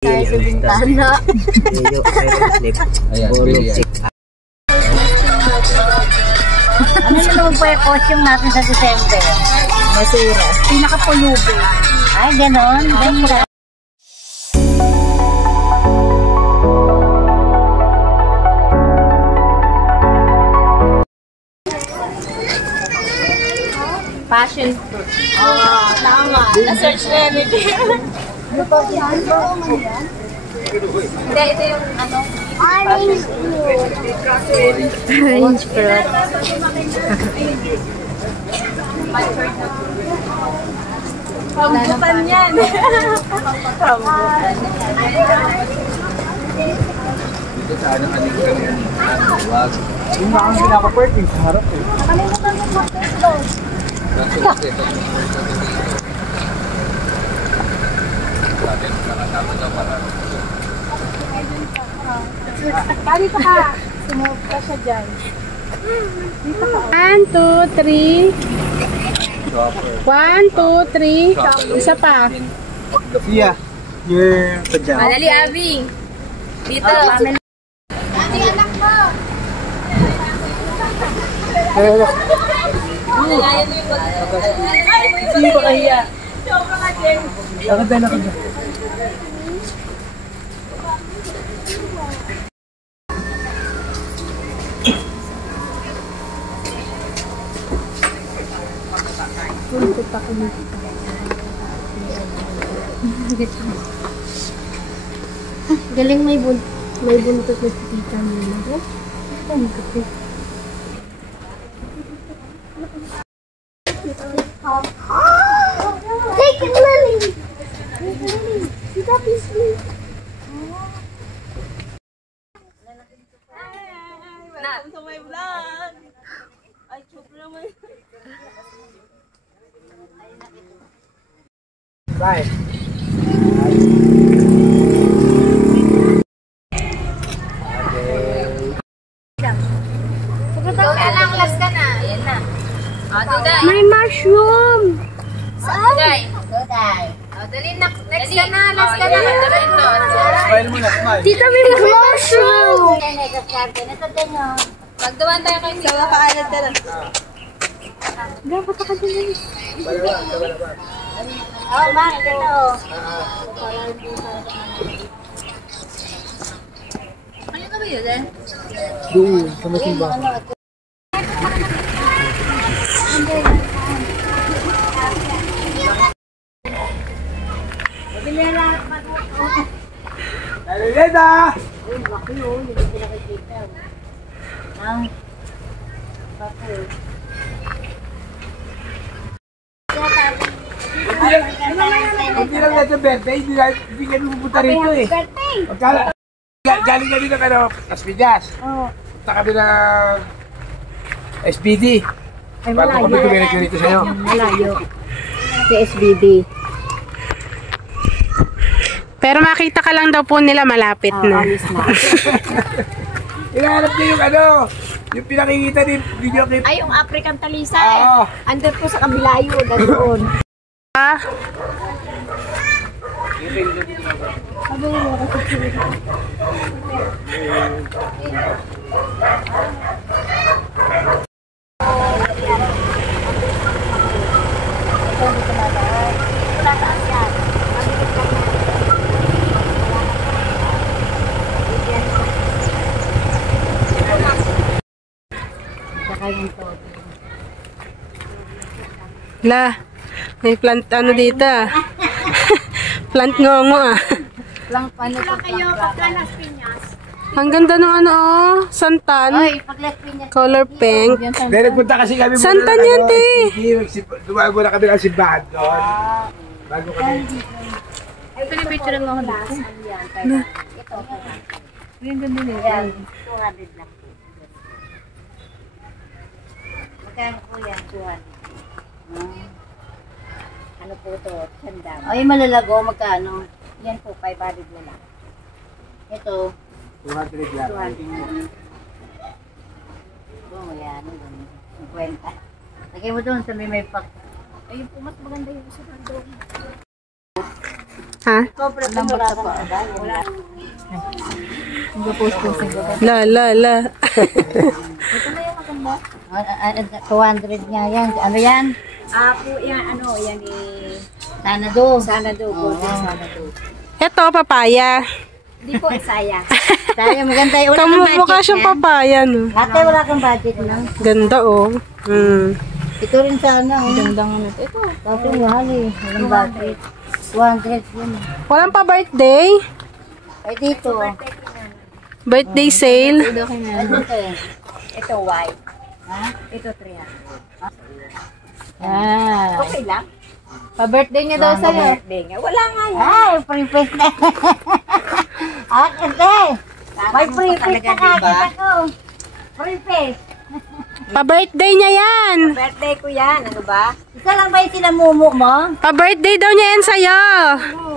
Tayo sa bintana. Ano na naman po yung costume natin sa December? Basura. Pinakapulubi. Ay, ganon. Ganda. Passion fruit. Oo, tama. Na-search na yan. Ano pa yan? Hindi, ito yung ano? Orange fruit. Orange fruit. Pambutan yan. Pambutan. Dito sa anong-aning kami yan. Wag. Yung mga pinaka-parking sa harap eh. Nakalimutan mo po ito. Dito ka. Sumuot ka siya dyan. 1, 2, 3. 1, 2, 3. Isa pa. Sophia, your pajama. Madali, Abby. Dito. Anak mo. Hindi ba kahiya? Lakad na, lakad na. Galing may buntot na si tita mo. Take it, Lily. Tita, please. Welcome to my vlog. Ay, chup naman. Bye. Kaya lang, last ka na. Ayan na. Duday. May mushroom! Duday. Duday. Dali, next ka na. Last ka na. Dali ito. Smile muna, smile. Tita, may mushroom! Ito din o. Magduwan tayo kayo. Sa makaalat ka na. Dapat ka din. Oh, Mark, ito. Ano ka ba yun eh? Doon, sa masimba. Leda! Hindi lang natin birthday, hindi kami pupunta rito eh. Galing kami ng Las Piñas. Punta kami ng SBD. Ay, Bago kami kumirik rito sa'yo. Malayo. Si SBD. Pero makita ka lang daw po nila malapit na. Alis na. Hinahanap niya yung yung pinakikita din video clip. Ay, yung African talisay. Oo. Andun po sa kabila yun. Doon. La, may plant ano dito ah. Plant ngongo ah. Lang, ano po? Ang ganda ng ano oh, santan. Color pink. Dahil nagpunta kasi kami Santan yan, te. Dumago na kami ng simbahan doon. Bago kami. Ay, pinipicture lang ako dito. Ito. Yung ganda nila. Yan, 200 lang. Magkano po yan? 200. Ano po ito? Sandam. Ay, malalago. Magkano? Yan po, 500 na lang. Ito, 200 lang. 200. Oh, yan. 50. Lagay mo doon sa may pack. Ayun po, mas maganda yung sa doon. Ha? Lambot sa pa. Wala. La. Ito na yung maganda. 200 nga yan. Ano yan? Po yan, yan Sanado. golden sanado. Ito, papaya. Hindi po, saya. Tayo maganda. Wala kang Kamukha budget siyang yan. papaya, no? Ate, wala kang budget na. Ganda, oh. Ito rin sana. Ganda nga na ito. Kasi mahal eh. Walang budget. 200 yun. Walang pa birthday? Ay dito. Birthday sale? Ay dito eh. Ito, white. Ha? Ito, 300. Ah. Okay lang. Pa-birthday niya daw sa'yo. Birthday nga. Wala nga yan. Ay, pre-face na. Kasi, may pre-face na kagad ako. Pre-face. Pa-birthday niya yan! Birthday ko yan. Ano ba? Isa lang ba yung sinamumo mo? Pa-birthday daw niya yan sa'yo!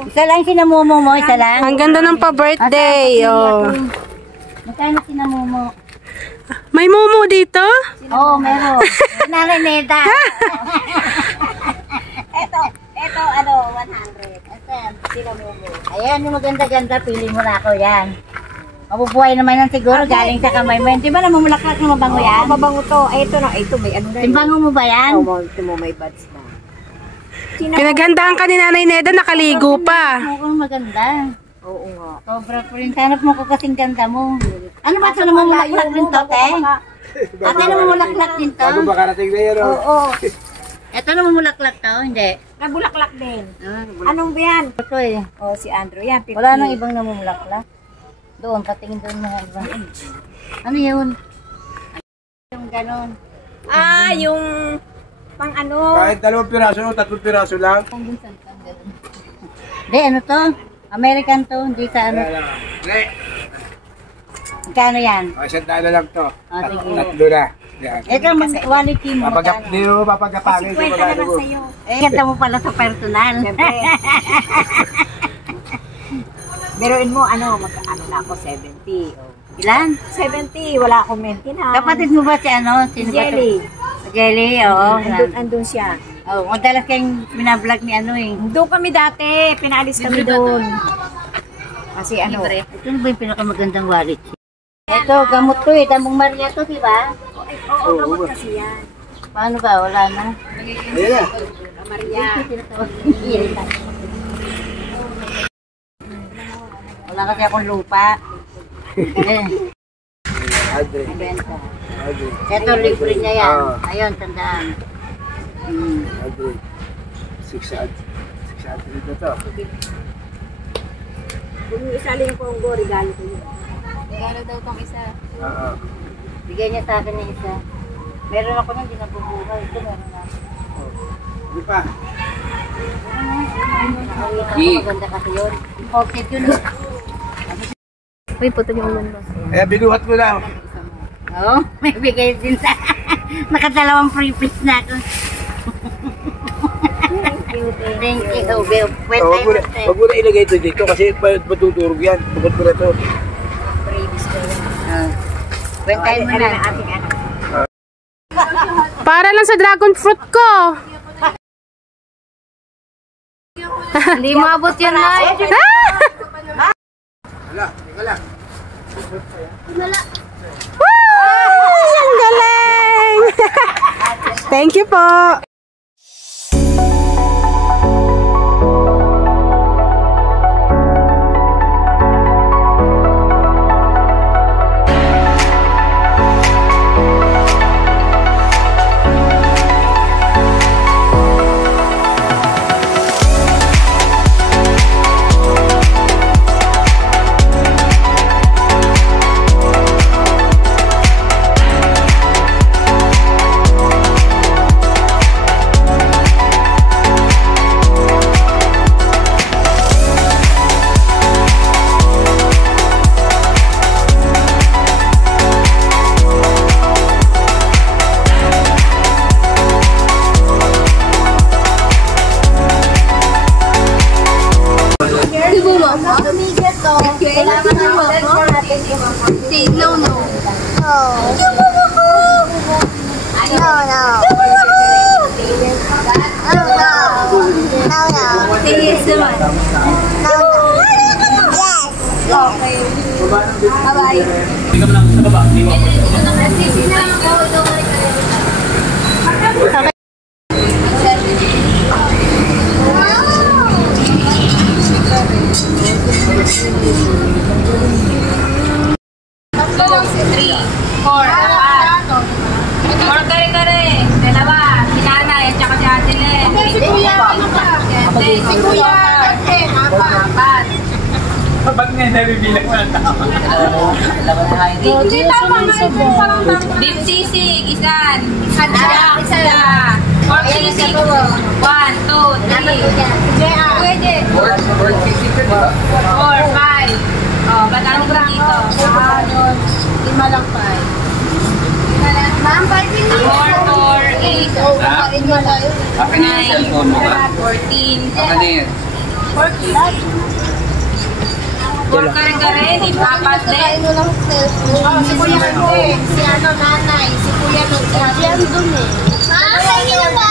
Isa lang yung sinamumo mo, isa lang. Ang ganda ng pa-birthday, oh. Magkano sinamumo? May mumu dito? Oo, meron. Nanay Neda. Ito, 100. Sinamumo. Ayan, yung maganda-ganda, pili mo na ako yan. Mabubuhay naman yan siguro, galing sa kamay mo. Di ba namumulaklak na mabango yan? Mabango to. Ito na, ito may ano na yun. Timbango mo ba yan? Ito mo may buds na. Pinaghandaan ka ni Nanay Neda, nakaligo pa. Mukhang maganda. Oo nga. Sobra po rin. Hanap mo ko kasing ganda mo. Ano ba ito? Namumulaklak din to, te? Ate, namumulaklak din to? Bago ba karating na yan, oh. Oo. Ito namumulaklak to, hindi? Nabulaklak din. Ah, Anong ba yan? ito eh. Oh, si Andrew yan. 50. Wala nang ibang namumulaklak. Doon, patingin doon mga iba. Ano yun? Yung ganon. Yung pang ano. Kahit 2 piraso, 3 piraso lang. Hindi, ano to? American to, hindi sa ano. Ne, Magkano yan? isang daan na lang to. sige. 3 na. Yan. Ito, quality mo. Magkano? Hindi mo papagapangin sa 50 na babae lang mo. sa'yo. Ganda mo pala sa personal. Siyempre. Biruin mo, ano na ako, 70. Oh. Ilan? 70, wala akong maintenance. Kapatid mo ba si ano? Sino ba to? Jelly. Si Jelly, oo. Andun siya. Oh, madalas kayong binablog ni ano eh. Doon kami dati, pinaalis kami doon. Kasi ano, Libre. Ito na ba yung pinakamagandang wallet? Ito, gamot to eh. Tamong Maria to, di ba? oo, gamot kasi yan. Paano ba? Wala na. Ayan na. Maria. Wala kasi akong lupa. Eh, Andre. benta. Andre. Ito, libre niya yan. Ah. Ayun, tandaan. Andre. 600 na to. Kung yung isa lang yung Congo, regalo ko yun. Regalo daw tong isa. Oo. Bigay niya sa akin ng isa. Meron ako nang dinabubuhay. Ito, meron na. Hindi pa. Maganda kasi yun. Imported yun. Uy, puto yung ulan ba? Kaya binuhat mo na. Oo, may bigay din sa... Nakadalawang free piece na ako. Thank you. Oh, Bill. Wait, Huwag mo na ilagay ito dito kasi matuturog yan. Tukod mo na ito. Wait, tayo mo na. Ating ano. Para lang sa dragon fruit ko. Hindi maabot yun na. Hala, hala. Woo! Ang galing! Thank you po. Yes, naman. Bye-bye. Ikaw lang sa baba. Nagsisi na ako. Tatlo lang si 3, 4, 4 kare-kare. Dalawa, si nanay at saka si ate Len. Si Kuya, ano pa? Si Kuya, apat. Ba't nga nabibilang mo ng tama? Hindi tama nga ito. Beef sisig, isan. Isa. Pork sisig, 1, 2, 3. Pwede. Work visit ka, di ba? 4, 5. Oh, ba't anong dito? 5 lang 5. Ma'am, 5 din 4, 4, 8, Akin na yung cellphone mo ka. 14. Akin na yan. Pork kare-kare, di papat din. Si Kuya Ante, si ano nanay, si Kuya Nun, si Ate Andun eh. Kayo na ba?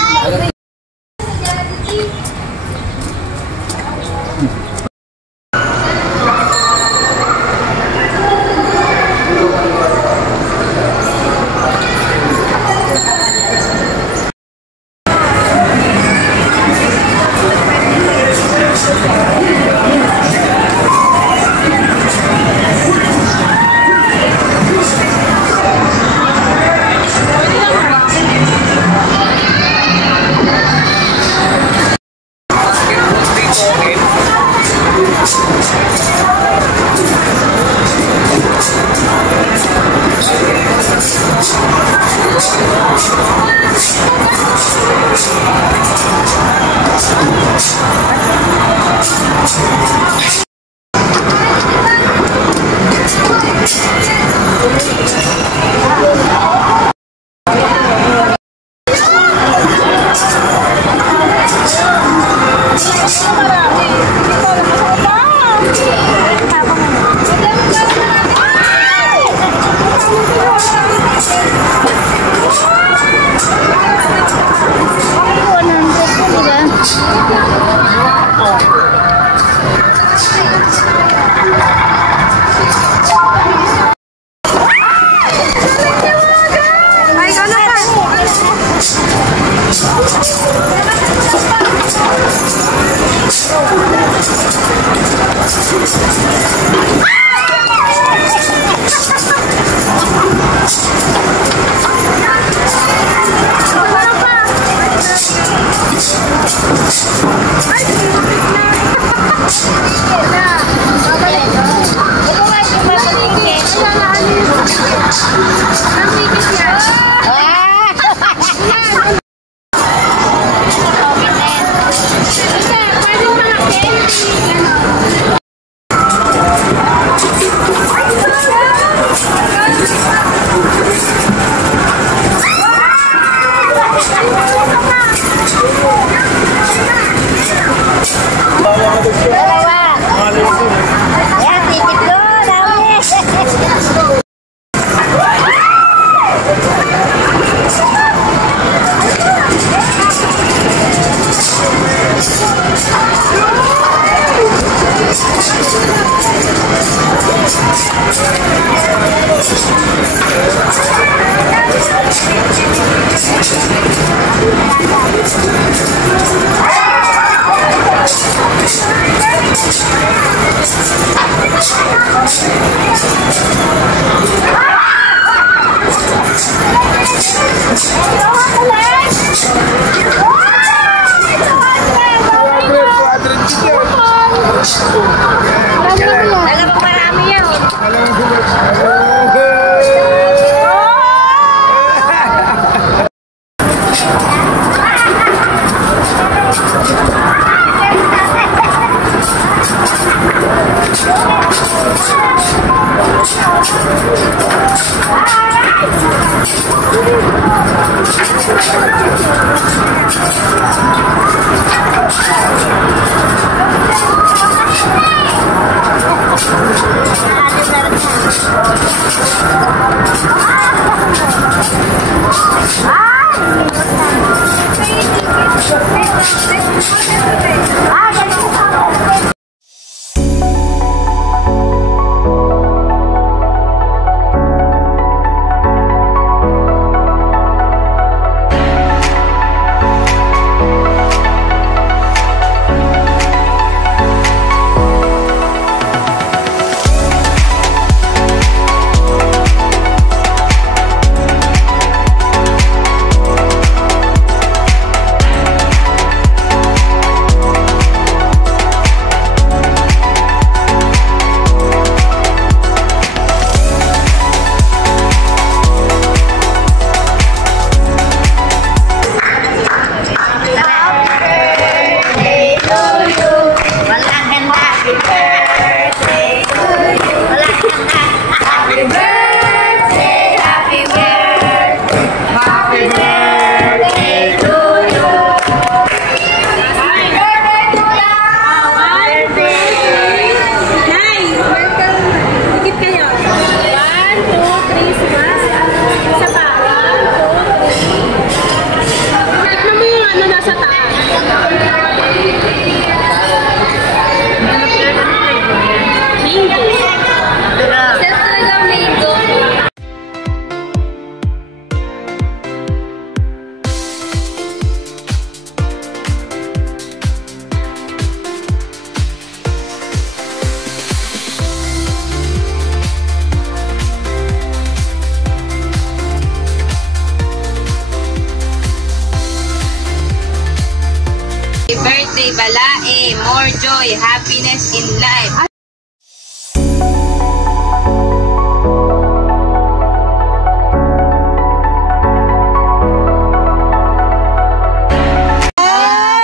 birthday, Balae. More joy, happiness in life.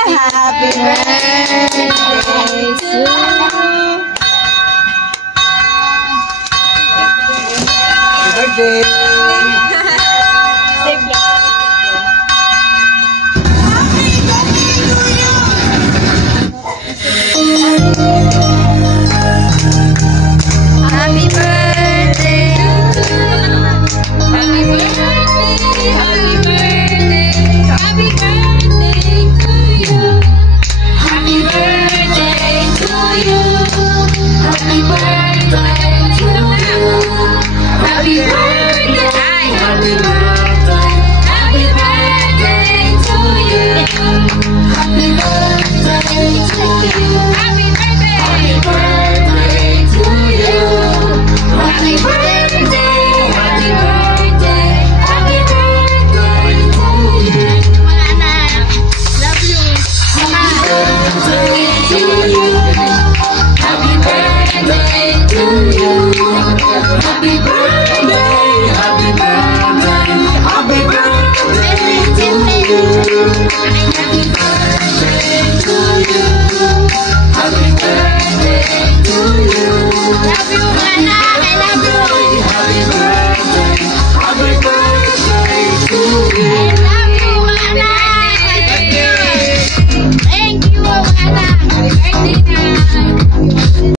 Happy birthday to Happy birthday! Happy birthday. Happy birthday, happy birthday, happy birthday to you. Happy birthday to you. Happy birthday to you. Happy birthday, happy birthday, happy birthday to you. Happy birthday to you. Happy birthday, happy birthday to you. Happy birthday, happy birthday, happy birthday to you. Love you. Happy birthday to you. Happy birthday to you. Happy birthday.